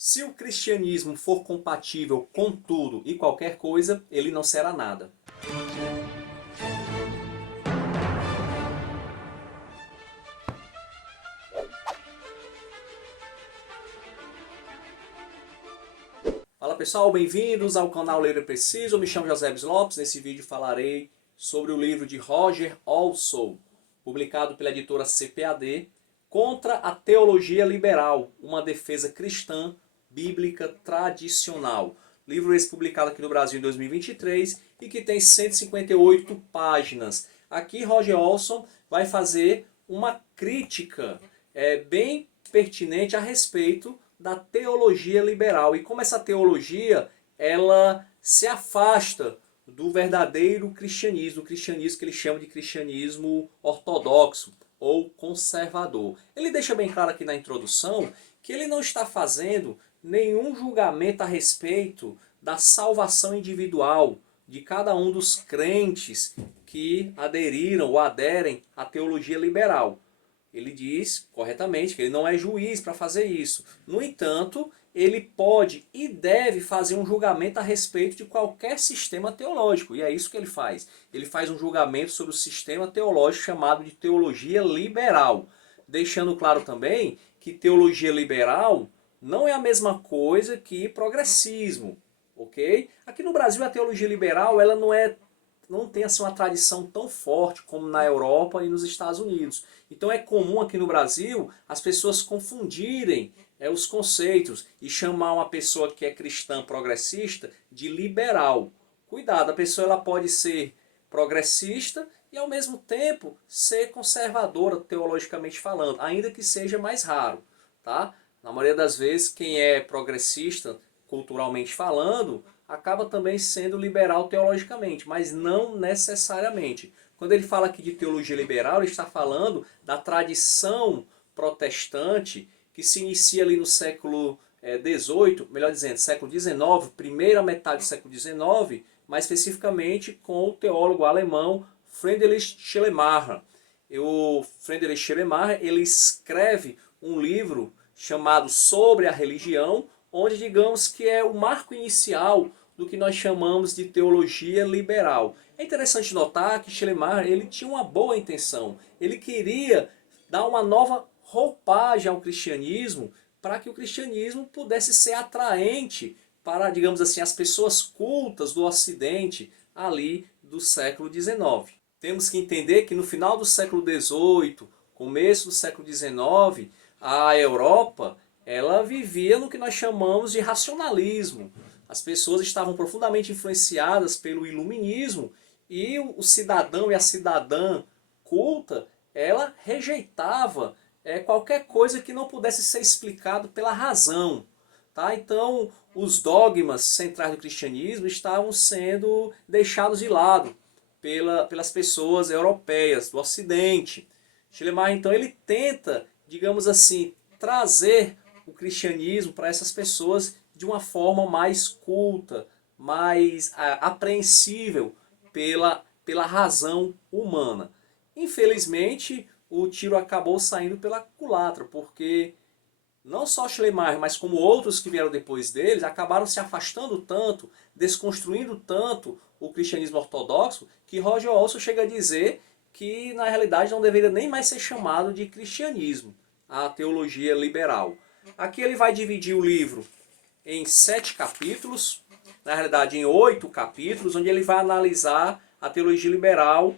Se o cristianismo for compatível com tudo e qualquer coisa, ele não será nada. Fala pessoal, bem-vindos ao canal Ler é Preciso. Eu me chamo José Lopes. Nesse vídeo falarei sobre o livro de Roger Olson, publicado pela editora CPAD, Contra a Teologia Liberal, uma defesa cristã bíblica tradicional. Livro esse publicado aqui no Brasil em 2023 e que tem 158 páginas. Aqui Roger Olson vai fazer uma crítica bem pertinente a respeito da teologia liberal e como essa teologia ela se afasta do verdadeiro cristianismo, o cristianismo que ele chama de cristianismo ortodoxo ou conservador. Ele deixa bem claro aqui na introdução que ele não está fazendo nenhum julgamento a respeito da salvação individual de cada um dos crentes que aderiram ou aderem à teologia liberal. Ele diz corretamente que ele não é juiz para fazer isso. No entanto, ele pode e deve fazer um julgamento a respeito de qualquer sistema teológico. E é isso que ele faz. Ele faz um julgamento sobre o sistema teológico chamado de teologia liberal. Deixando claro também que teologia liberal não é a mesma coisa que progressismo. Ok? Aqui no Brasil a teologia liberal ela não tem assim, uma tradição tão forte como na Europa e nos Estados Unidos. Então é comum aqui no Brasil as pessoas confundirem os conceitos e chamar uma pessoa que é cristã progressista de liberal. Cuidado, a pessoa ela pode ser progressista e ao mesmo tempo ser conservadora teologicamente falando, ainda que seja mais raro. Tá? Na maioria das vezes quem é progressista culturalmente falando acaba também sendo liberal teologicamente, mas não necessariamente. Quando ele fala aqui de teologia liberal, ele está falando da tradição protestante que se inicia ali no século XVIII, melhor dizendo, século XIX, primeira metade do século XIX, mais especificamente com o teólogo alemão Friedrich Schleiermacher. O Friedrich Schleiermacher ele escreve um livro chamado Sobre a Religião, onde digamos que é o marco inicial do que nós chamamos de teologia liberal. É interessante notar que Schleiermacher ele tinha uma boa intenção. Ele queria dar uma nova roupagem ao cristianismo para que o cristianismo pudesse ser atraente para, digamos assim, as pessoas cultas do Ocidente ali do século XIX. Temos que entender que no final do século XVIII, começo do século XIX, a Europa ela vivia no que nós chamamos de racionalismo. As pessoas estavam profundamente influenciadas pelo iluminismo e o cidadão e a cidadã culta, ela rejeitava qualquer coisa que não pudesse ser explicado pela razão. Tá? Então, os dogmas centrais do cristianismo estavam sendo deixados de lado pelas pessoas europeias, do Ocidente. Schleiermacher, então, ele tenta, digamos assim, trazer o cristianismo para essas pessoas de uma forma mais culta, mais apreensível pela razão humana. Infelizmente, o tiro acabou saindo pela culatra, porque não só Schleiermacher, mas como outros que vieram depois deles, acabaram se afastando tanto, desconstruindo tanto o cristianismo ortodoxo, que Roger Olson chega a dizer que na realidade não deveria nem mais ser chamado de cristianismo, a teologia liberal. Aqui ele vai dividir o livro em 7 capítulos, na realidade em 8 capítulos, onde ele vai analisar a teologia liberal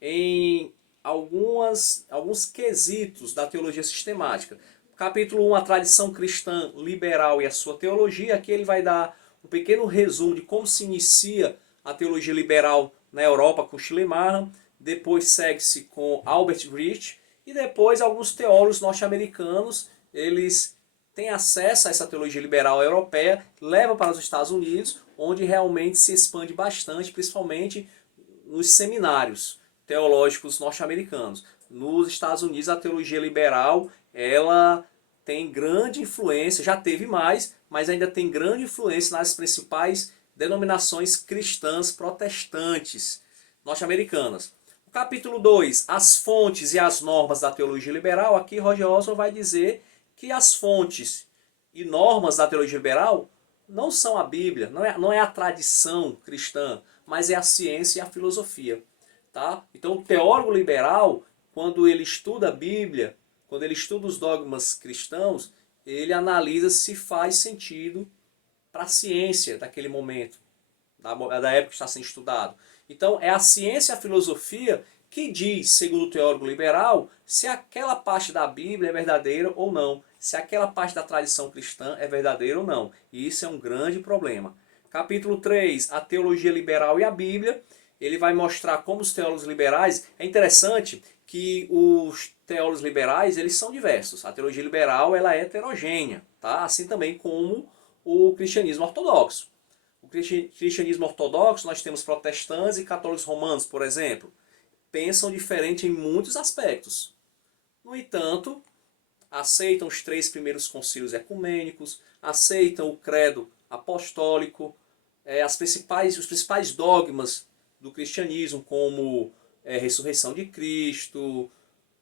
em alguns quesitos da teologia sistemática. Capítulo 1, a tradição cristã liberal e a sua teologia. Aqui ele vai dar um pequeno resumo de como se inicia a teologia liberal na Europa com Schleiermacher. Depois segue-se com Albert Rich. E depois alguns teólogos norte-americanos, eles têm acesso a essa teologia liberal europeia, levam para os Estados Unidos, onde realmente se expande bastante, principalmente nos seminários teológicos norte-americanos. Nos Estados Unidos a teologia liberal ela tem grande influência, já teve mais, mas ainda tem grande influência nas principais denominações cristãs protestantes norte-americanas. O capítulo 2, as fontes e as normas da teologia liberal, aqui Roger Olson vai dizer que as fontes e normas da teologia liberal não são a Bíblia, não é a tradição cristã, mas é a ciência e a filosofia. Tá? Então o teólogo liberal, quando ele estuda a Bíblia, quando ele estuda os dogmas cristãos, ele analisa se faz sentido para a ciência daquele momento, da época que está sendo estudado. Então é a ciência e a filosofia que diz, segundo o teólogo liberal, se aquela parte da Bíblia é verdadeira ou não, se aquela parte da tradição cristã é verdadeira ou não. E isso é um grande problema. Capítulo 3, a teologia liberal e a Bíblia. Ele vai mostrar como os teólogos liberais... É interessante que os teólogos liberais eles são diversos. A teologia liberal ela é heterogênea, tá? Assim também como o cristianismo ortodoxo. O cristianismo ortodoxo, nós temos protestantes e católicos romanos, por exemplo. Pensam diferente em muitos aspectos. No entanto, aceitam os 3 primeiros concílios ecumênicos, aceitam o credo apostólico, os principais dogmas do cristianismo, como ressurreição de Cristo,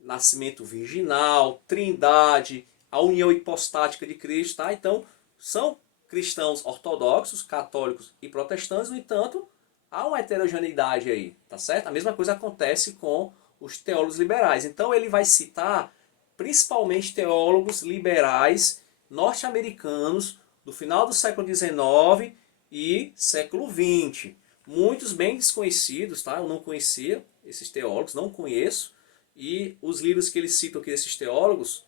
nascimento virginal, trindade, a união hipostática de Cristo. Tá? Então, são cristãos ortodoxos, católicos e protestantes, no entanto, há uma heterogeneidade aí, tá certo? A mesma coisa acontece com os teólogos liberais. Então ele vai citar principalmente teólogos liberais norte-americanos do final do século XIX e século XX. Muitos bem desconhecidos, tá? Eu não conhecia esses teólogos, não conheço. E os livros que eles citam aqui desses teólogos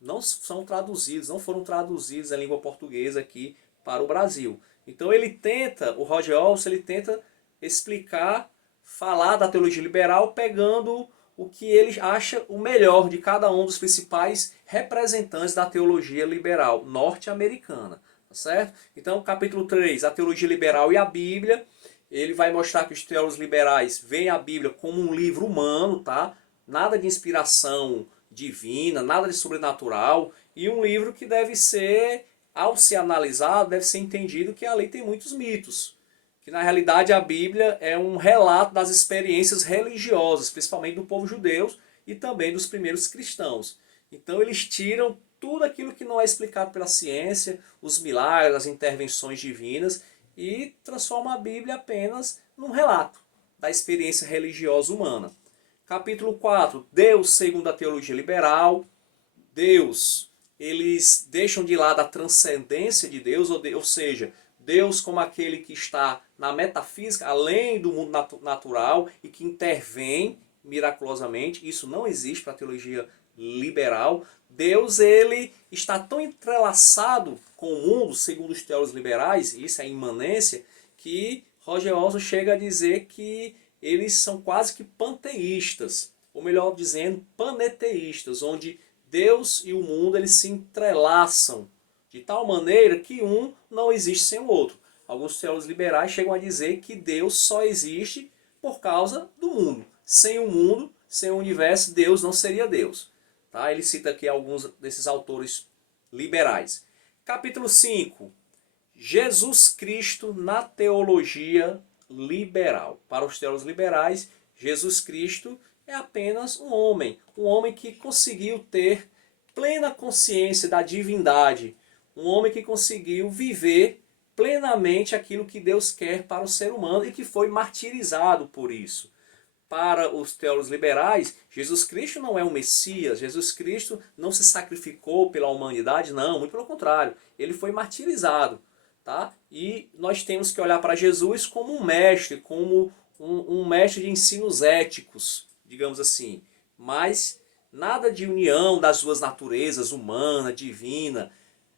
não são traduzidos, não foram traduzidos em língua portuguesa aqui para o Brasil. Então o Roger Olson, ele tenta explicar, falar da teologia liberal pegando o que ele acha o melhor de cada um dos principais representantes da teologia liberal norte-americana, tá certo? Então, capítulo 3, a teologia liberal e a Bíblia, ele vai mostrar que os teólogos liberais veem a Bíblia como um livro humano, tá? Nada de inspiração divina, nada de sobrenatural, e um livro que deve ser, ao ser analisado, deve ser entendido que ali tem muitos mitos. Que na realidade a Bíblia é um relato das experiências religiosas, principalmente do povo judeu e também dos primeiros cristãos. Então eles tiram tudo aquilo que não é explicado pela ciência, os milagres, as intervenções divinas, e transformam a Bíblia apenas num relato da experiência religiosa humana. Capítulo 4, Deus segundo a teologia liberal. Deus, eles deixam de lado a transcendência de Deus, ou seja, Deus como aquele que está na metafísica, além do mundo natural e que intervém miraculosamente. Isso não existe para a teologia liberal. Deus ele está tão entrelaçado com o mundo, segundo os teólogos liberais, isso é imanência, que Roger Olson chega a dizer que eles são quase que panteístas, ou melhor dizendo, paneteístas, onde Deus e o mundo eles se entrelaçam de tal maneira que um não existe sem o outro. Alguns teólogos liberais chegam a dizer que Deus só existe por causa do mundo. Sem o mundo, sem o universo, Deus não seria Deus. Tá? Ele cita aqui alguns desses autores liberais. Capítulo 5. Jesus Cristo na teologia liberal. Para os teólogos liberais, Jesus Cristo é apenas um homem que conseguiu ter plena consciência da divindade, um homem que conseguiu viver plenamente aquilo que Deus quer para o ser humano e que foi martirizado por isso. Para os teólogos liberais, Jesus Cristo não é um Messias, Jesus Cristo não se sacrificou pela humanidade, não, muito pelo contrário, ele foi martirizado. Tá? E nós temos que olhar para Jesus como um mestre, como um mestre de ensinos éticos, digamos assim. Mas nada de união das duas naturezas, humana, divina.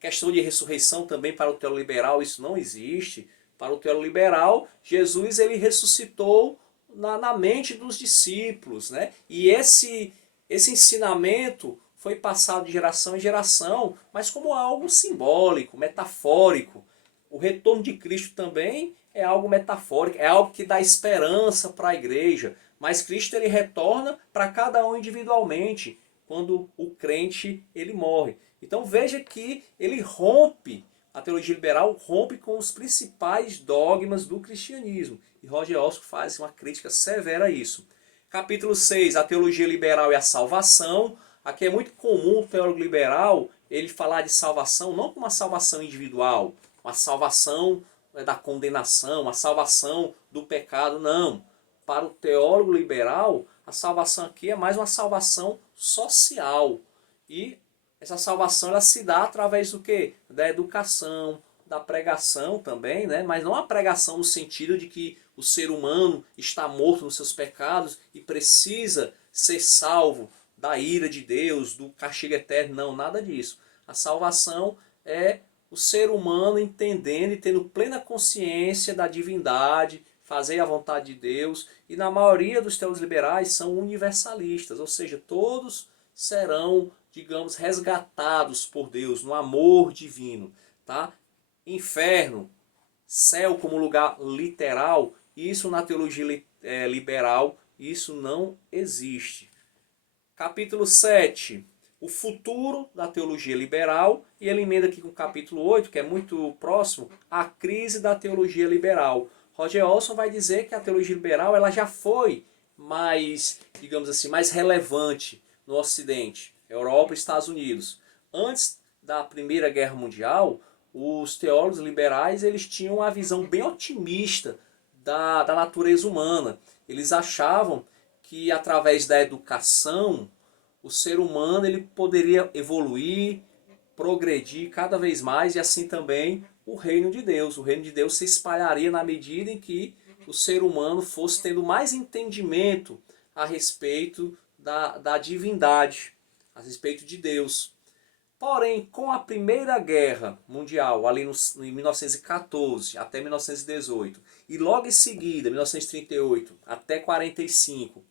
Questão de ressurreição também para o teólogo liberal, isso não existe. Para o teólogo liberal, Jesus ele ressuscitou na mente dos discípulos. Né? E esse ensinamento foi passado de geração em geração, mas como algo simbólico, metafórico. O retorno de Cristo também é algo metafórico, é algo que dá esperança para a igreja. Mas Cristo ele retorna para cada um individualmente, quando o crente ele morre. Então veja que ele rompe, a teologia liberal rompe com os principais dogmas do cristianismo. E Roger Olson faz uma crítica severa a isso. Capítulo 6, a teologia liberal e a salvação. Aqui é muito comum o teólogo liberal ele falar de salvação não como uma salvação individual, uma salvação da condenação, uma salvação do pecado, não. Para o teólogo liberal, a salvação aqui é mais uma salvação social. E essa salvação ela se dá através do quê? Da educação, da pregação também, né? Mas não a pregação no sentido de que o ser humano está morto nos seus pecados e precisa ser salvo da ira de Deus, do castigo eterno. Não, nada disso. A salvação é o ser humano entendendo e tendo plena consciência da divindade, fazer a vontade de Deus. E na maioria dos teólogos liberais são universalistas, ou seja, todos serão, digamos, resgatados por Deus no amor divino, tá? Inferno, céu como lugar literal, isso na teologia liberal, isso não existe. Capítulo 7, o futuro da teologia liberal, e ele emenda aqui com o capítulo 8, que é muito próximo, a crise da teologia liberal. Roger Olson vai dizer que a teologia liberal ela já foi mais, digamos assim, mais relevante no Ocidente, Europa e Estados Unidos. Antes da Primeira Guerra Mundial, os teólogos liberais eles tinham uma visão bem otimista da natureza humana. Eles achavam que através da educação o ser humano ele poderia evoluir, progredir cada vez mais e assim também o reino de Deus. O reino de Deus se espalharia na medida em que o ser humano fosse tendo mais entendimento a respeito da divindade, a respeito de Deus. Porém, com a Primeira Guerra Mundial, ali em 1914 até 1918, e logo em seguida, 1938 até 45,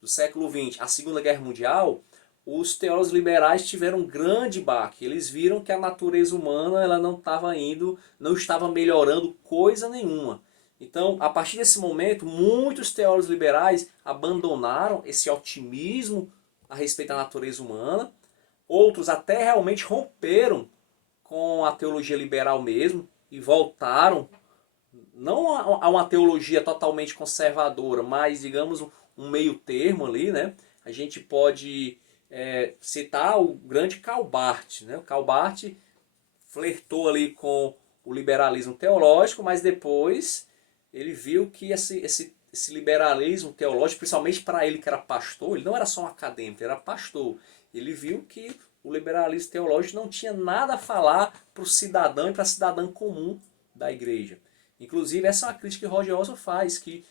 do século XX, a Segunda Guerra Mundial, os teólogos liberais tiveram um grande baque. Eles viram que a natureza humana ela não estava melhorando coisa nenhuma. Então, a partir desse momento, muitos teólogos liberais abandonaram esse otimismo a respeito da natureza humana. Outros até realmente romperam com a teologia liberal mesmo e voltaram, não a uma teologia totalmente conservadora, mas digamos um meio termo ali, né? A gente pode citar o grande Karl Barth, né? O Karl Barth flertou ali com o liberalismo teológico, mas depois ele viu que esse liberalismo teológico, principalmente para ele que era pastor, ele não era só um acadêmico, ele era pastor. Ele viu que o liberalismo teológico não tinha nada a falar para o cidadão e para a cidadã comum da igreja. Inclusive, essa é uma crítica que Roger Olson faz, que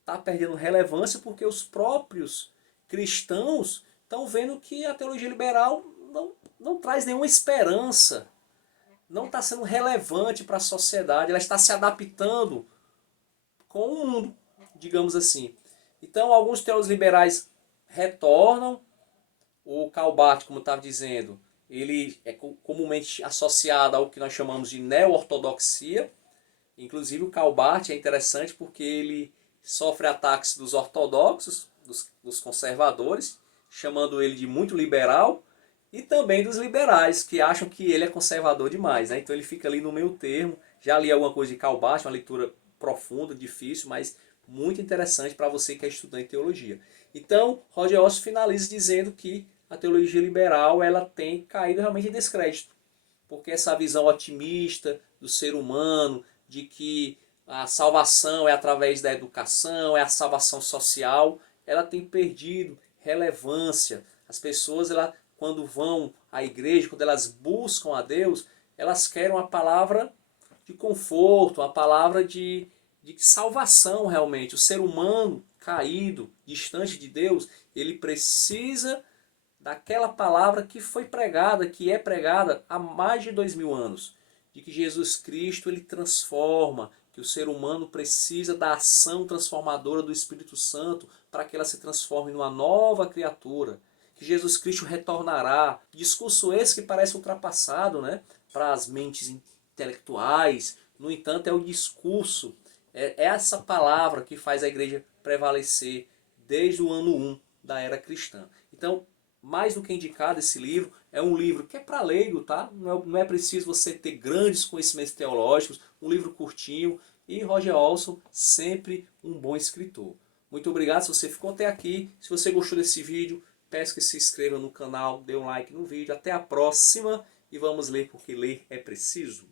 está perdendo relevância porque os próprios cristãos estão vendo que a teologia liberal não traz nenhuma esperança, não está sendo relevante para a sociedade, ela está se adaptando com o mundo, digamos assim. Então, alguns teólogos liberais retornam. O Karl Barth, como eu estava dizendo, ele é comumente associado ao que nós chamamos de neo-ortodoxia. Inclusive o Karl Barth é interessante porque ele sofre ataques dos ortodoxos, dos conservadores, chamando ele de muito liberal, e também dos liberais, que acham que ele é conservador demais, né? Então ele fica ali no meio termo. Já li alguma coisa de Karl Barth, uma leitura profunda, difícil, mas muito interessante para você que é estudante de teologia. Então, Roger Olson finaliza dizendo que a teologia liberal ela tem caído realmente em descrédito, porque essa visão otimista do ser humano, de que a salvação é através da educação, é a salvação social, ela tem perdido relevância. As pessoas, quando vão à igreja, quando elas buscam a Deus, elas querem uma palavra de conforto, uma palavra de salvação realmente. O ser humano caído, distante de Deus, ele precisa daquela palavra que foi pregada, que é pregada há mais de 2000 anos. De que Jesus Cristo ele transforma, que o ser humano precisa da ação transformadora do Espírito Santo para que ela se transforme numa nova criatura. Que Jesus Cristo retornará. Discurso esse que parece ultrapassado, né, para as mentes intelectuais. No entanto, é o discurso, é essa palavra que faz a igreja prevalecer desde o ano 1 da era cristã. Então, mais do que indicado esse livro, é um livro que é para leigo, tá? Não é preciso você ter grandes conhecimentos teológicos, um livro curtinho, e Roger Olson, sempre um bom escritor. Muito obrigado se você ficou até aqui, se você gostou desse vídeo, Peço que se inscreva no canal, dê um like no vídeo. Até a próxima e vamos ler porque ler é preciso.